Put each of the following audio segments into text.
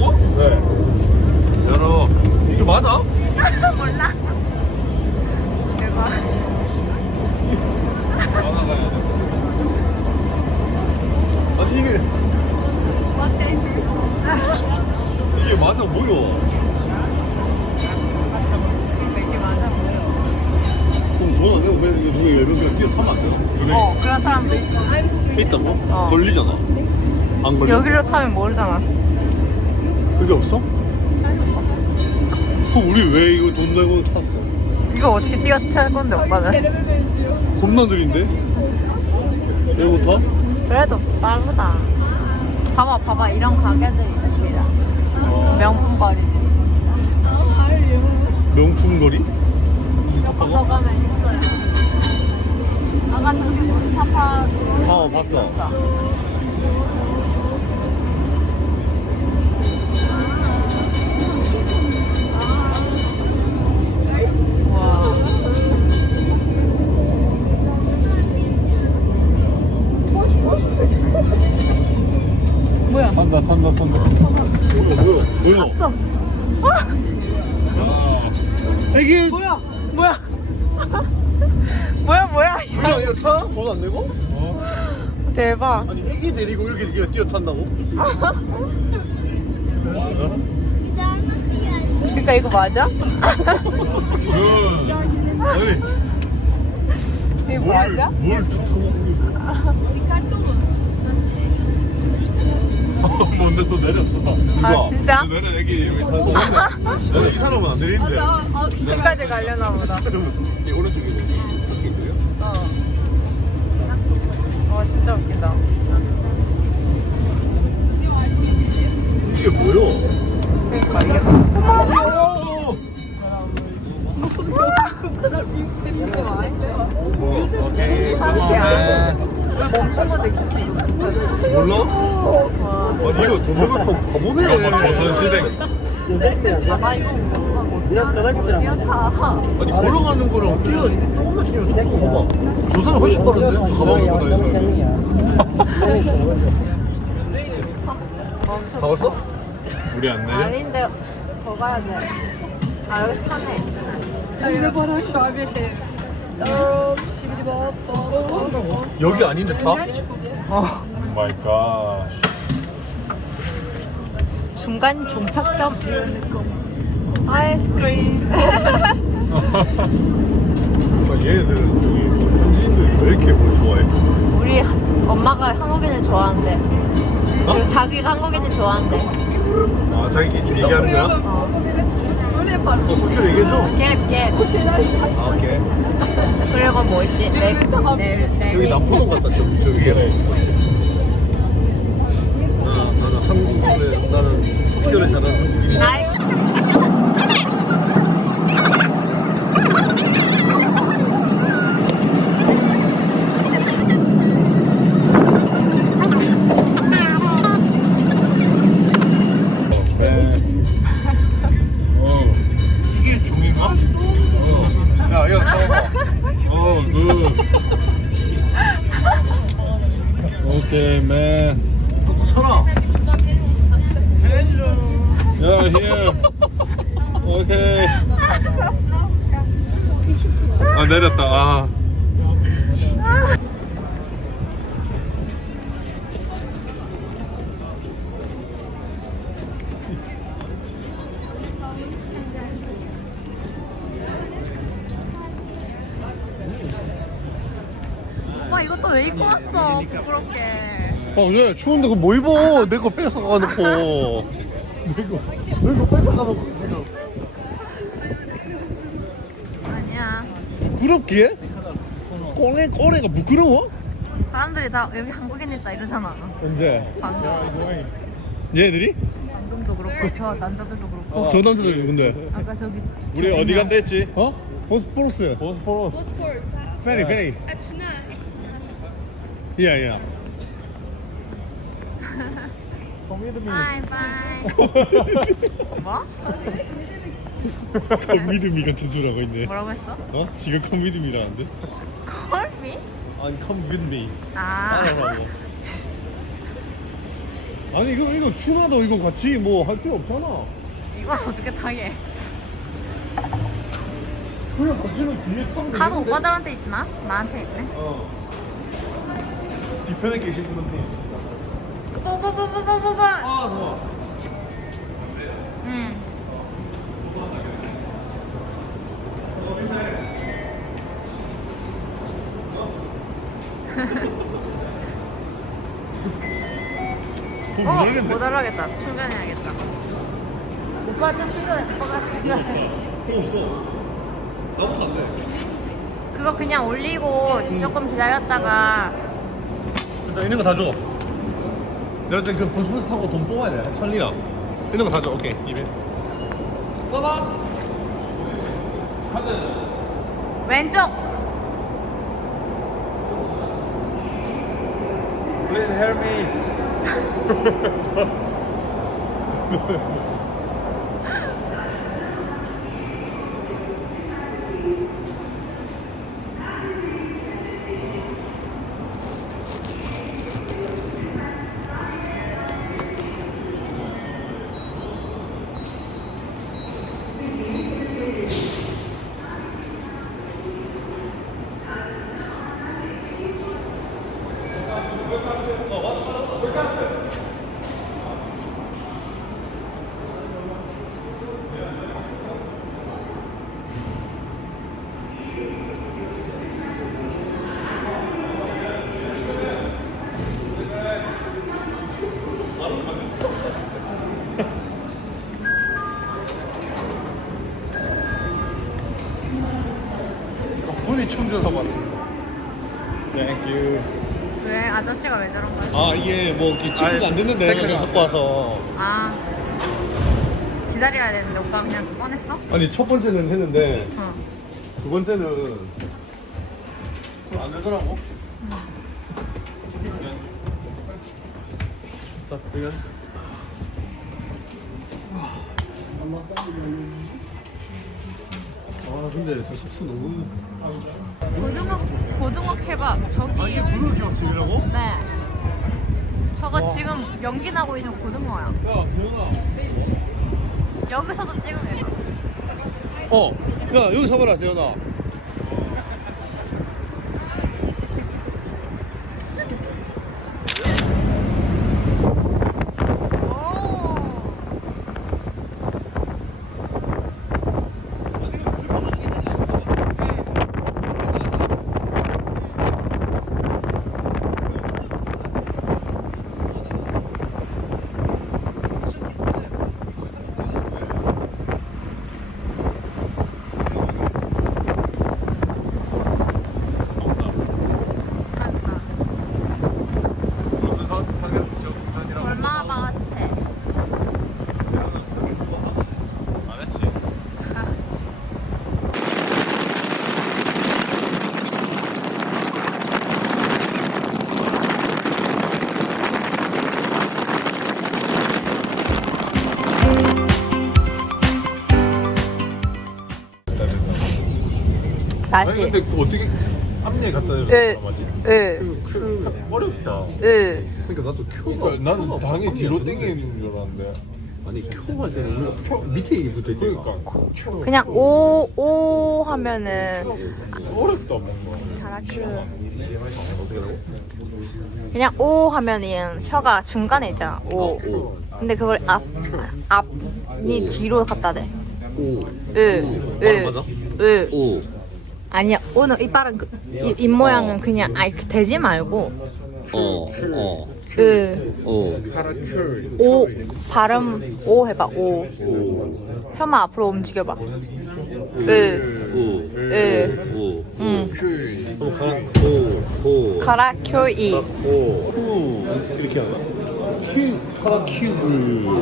열라고? 네. 열어. 이거 맞아? 몰라. 대박. 아니 이게 What dangerous? 이게 맞아 보여. 되게 많아 보여. 그럼 돈 안 내고 왜 이거 누가 열면 그냥 뛰어 타면 안 돼? 어 그런 사람도 있어. 있다고? 어. 걸리잖아. 안 걸려? 여기로 타면 모르잖아. 그게 없어? 그럼 우리 왜 이거 돈 내고 탔어? 이거 어떻게 뛰어찰 건데 오빠는? 겁나 느린데? 왜 못 타? 그래도 빠르다. 봐봐 봐봐 이런 가게들이 있습니다. 명품 거리들이 있습니다. 명품 거리? 조금 더 가면 있어요. 아까 저기 모스타파 어, 봤어. 뭐야? 대박. 아니 애기 데리고 이렇게 그냥 뛰어 탄다고? 맞아? 그러니까 이거 맞아? 아니 이거 맞아? 뭘 좋다고? 뭔데 또 내렸어? 아 진짜? 내려 애기 왜 타서? 이 사람은 안 내리는데. 집까지 가려나 보다. 이 오른쪽이고 저쪽인데요? 어. 와 진짜 웃긴다. 이게 뭐요? 그러니까 이게 오케이 왜 멈춘 것도 있지 이거 기차도. 몰라? 이거 바보네 조선시대 아 이거 못 뛰어타. 아니 걸어가는 거랑 뛰어 이게 조금만 뛰면 속도 봐봐 저 사람 훨씬 빠른데? 저 가방 입고 다니서 다 왔어? 우리 안 내려? 아닌데 더 가야 돼. 아 여기 타네. 아닌데 다? 어. 마이 갓 중간 종착점 이런 느낌. 아이스크림. 얘네들은 저기 현지인들이 왜 이렇게 뭘 좋아해? 우리 엄마가 한국인을 좋아한대. 그리고 자기가 한국인을 좋아한대. 아 자기끼리 지금 얘기하는 거야? 어. 어 그렇게 얘기해줘 갭 갭. 아 오케이 그리고 뭐 있지? 네, 네, 네. 여기 남포동 같다 저, 저기 나, 나는 한국에 나는 사는 한국인이 나이. 이거 잡아봐. 어, 굿. 오케이, 맨. 또, 또 쳐라. 야, here. 오케이. 아, 내렸다. 아. 이것도 왜 입고 왔어? 부끄럽게. 어, 왜? 추운데 그거 뭐 입어? 내 거 뺏어가놓고. 내 거, 내거 뺏어가놓고. 지금. 아니야. 부끄럽게? 꼬레, 꼬레가 부끄러워? 사람들이 다 여기 한국인 있다 이러잖아. 언제? 방금. 얘들이? 방금도 그렇고 저 남자들도 그렇고. 어, 저 남자들 누군데? 아까 저기. 우리 저 어디. 간다 했지? 어? 보스포러스. 보스포러스. Bosporus. 페리, 페리. Ha, Tuna. 야, 야. 바이 바이. 뭐? 컴미드미 같은 소리 하고 있네. 뭐라고 했어? 어? 지금 컴미드미라는데? Call me? 아니, 컴미드미. 아. 따라하고. 아니 이거 이거 튜나도 이거 같이 뭐 할 필요 없잖아 이건 어떻게 타게? 그냥 같이는 뒤에 타면 카드 되는데. 오빠들한테 있나? 나한테 있네. 어 뒤편에 계신 분한테 뽀뽀뽀뽀뽀뽀뽀. 아 좋아 어, 모르겠네 못 알아겠다. 출근해야겠다. 오빠한테 출근해. 오빠가 출근해. 그거 없어 나부터 안돼 그거 그냥 올리고 조금 기다렸다가 일단 있는 거 다 줘. 내가 때그 버스버스 타고 돈 뽑아야 돼. 천리야. 있는 거 다 줘. 오케이. 입에. 써봐. 카드. 왼쪽. Please help me. 분이 충전하고 왔습니다. Thank you. 왜 아저씨가 왜 저런 거야? 아 이게 뭐 이렇게 친구가 안 됐는데 그냥 갖고 와서 아 기다려야 되는데 오빠 그냥 꺼냈어? 아니 첫 번째는 했는데 어. 두 번째는 그걸 안 되더라고. 자 여기 앉아. 아 근데 저 숙소 너무 고등어 고등어 케밥 저기. 아 이게 무료 기업집이라고? 네. 저거 지금 연기 나고 있는 고등어야. 여기서도 찍으면 돼. 어, 야 여기 잡아라 재현아. 다시. 근데 어떻게 앞니에 갖다 예. 대는 맞지? 응. 그 어렵다. 응. 그러니까 나도 큐가 나는 당연히 뒤로 당기는 줄 알았는데 아니 큐할 때는 우리가 큐 밑에 이게 붙어 있으니까 그러니까 그냥 오, 오 하면은 어렵다 뭔가 하고? 그냥 오 하면은 혀가 중간에 있잖아. 오. 오. 근데 그걸 앞, 앞니 뒤로 갖다 대. 오. 으, 발음 맞아? 으. 오. 아니야, 오늘 이빨은 그, 입, 입 모양은 그냥 아이 그 대지 말고 어. 어. 으. 오. 오 발음 오 해봐 오. 오. 혀만 앞으로 움직여봐. 으. 오. 으. 오. 응. 그럼 가랑 오. 오. 가라 큐이. 오. 큐. 이렇게 하나? 큐. 카라 큐.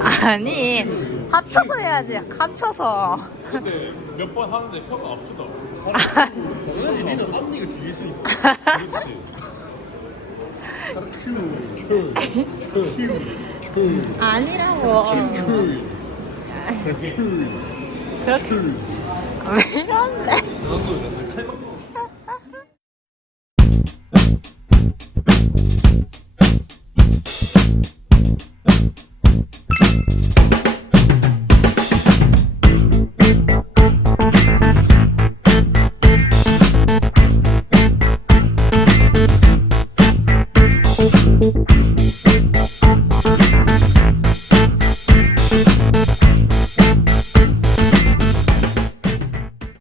아니 합쳐서 해야지. 합쳐서. 근데 몇번 하는데 혀가 아프다. 그래서 니는 앞니가 뒤에 있으니까. 그렇지. 큐. 큐. 큐. 큐. 아니라고. 큐. 그렇게 왜 이런데? 저런 거 내가 칼막